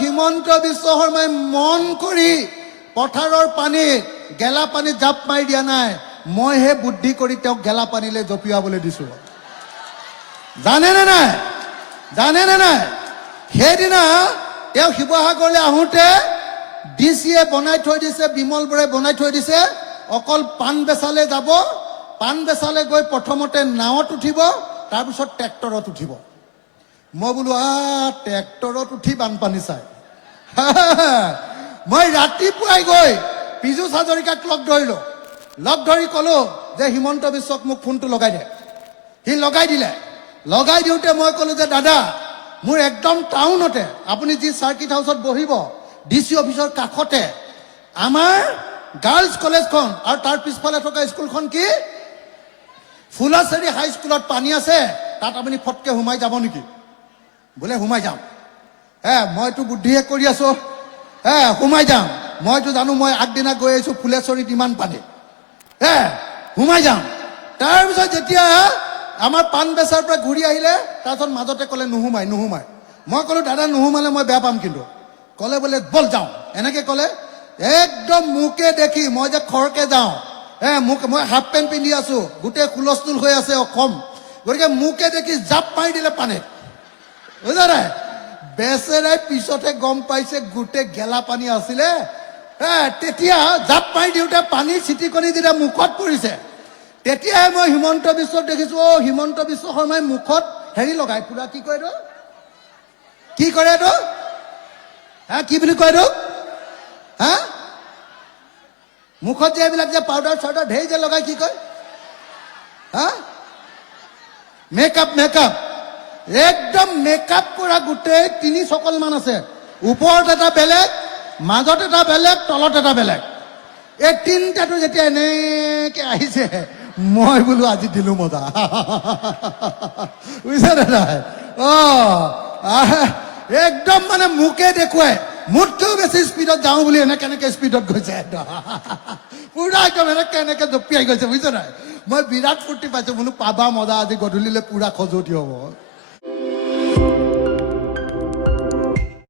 হিমন্ত বিশ্ব শৰ্মাই মন কৰি পথাৰৰ পানীত গেলা পানীত জাপ মাৰি দিয়া নাই, মইহে বুদ্ধি কৰি তেওঁক গেলা পানীলৈ জঁপিয়াবলৈ দিছো। জানেনে নাই? জানেনে নাই? সেইদিনা তেওঁ শিৱসাগৰলৈ আহোঁতে ডিচিয়ে বনাই থৈ দিছে, বিমল বৰাই বনাই থৈ দিছে, অকল পাণ বেচালে যাব, পাণ বেচালে গৈ প্ৰথমতে নাৱত উঠিব, তাৰপিছত ট্ৰেক্টৰত উঠিব। মই বোলো ট্ৰেক্টৰত উঠি বানপানী চাই। মই ৰাতিপুৱাই গৈ পীযুষ হাজৰিকাক লগ ধৰিলো, লগ ধৰি ক'লো যে হিমন্ত বিশ্বক মোক ফোনটো লগাই দে। সি লগাই দিলে। লগাই দিওঁতে মই ক'লো যে দাদা, মোৰ একদম টাউনতে, আপুনি যি চাৰ্কিট হাউচত বহিব ডিচি অফিচৰ কাষতে আমাৰ গাৰ্লছ কলেজখন আৰু তাৰ পিছফালে থকা স্কুলখন কি ফুলাচেৰী হাই স্কুলত পানী আছে, তাত আপুনি ফটকে সোমাই যাব নেকি? বোলে সোমাই যাম। মইতো বুদ্ধিয়ে কৰি আছো, সোমাই যাম। মইতো জানো মই আগদিনা গৈ আহিছো ফুলেশ্বৰীত ইমান পানী, সোমাই যাম। তাৰপিছত যেতিয়া আমাৰ পাণ বেচাৰ পৰা ঘূৰি আহিলে, তাৰপিছত মাজতে ক'লে নোসোমাই নোসোমাই। মই ক'লো দাদা নোসোমালে মই বেয়া পাম কিন্তু। ক'লে বোলে বল যাওঁ, এনেকে ক'লে। একদম মোকে দেখি মই যে খৰকে যাওঁ, মই হাফ পেণ্ট পিন্ধি আছো, গোটেই হুলস্থুল হৈ আছে অসম, গতিকে মোকে দেখি জাপ মাৰি দিলে পানীত, বুজা নাই? বেচেৰাই পিছতহে গম পাইছে গোটেই গেলা পানী আছিলে। তেতিয়া জাপ মাৰি দিওঁতে পানী চিটিকনি যেতিয়া মুখত পৰিছে, তেতিয়াহে মই হিমন্ত বিশ্বক দেখিছো। হিমন্ত বিশ্ব শৰ্মাই মুখত হেৰি লগাই, পুৰা কি কয় এইটো, কি কৰে এইটো, কি বুলি কয় এইটো, মুখত যে এইবিলাক যে পাউডাৰ চাউডাৰ ঢেৰ যে লগাই, কি কয়, মেকআপ। মেকআপ একদম মেকআপ কৰা গোটেই 3 চকল মান আছে। ওপৰত এটা বেলেগ, মাজত এটা বেলেগ, তলত এটা বেলেগ। এই তিনিটাটো যেতিয়া এনেকে আহিছে, মই বোলো আজি দিলো মজা। বুজিছে নাই? একদম মানে মোকে দেখুৱাই মোতকেও বেছি স্পীডত যাওঁ বুলি এনেকে স্পীডত গৈছে, পুৰা একদম এনেকে জঁপিয়াই গৈছে, বুজিছে নাই? মই বিৰাট ফূৰ্তি পাইছো, বোলো পাবা মজা, আজি গধূলিলৈ পুৰা খজুৱতি হ'ব।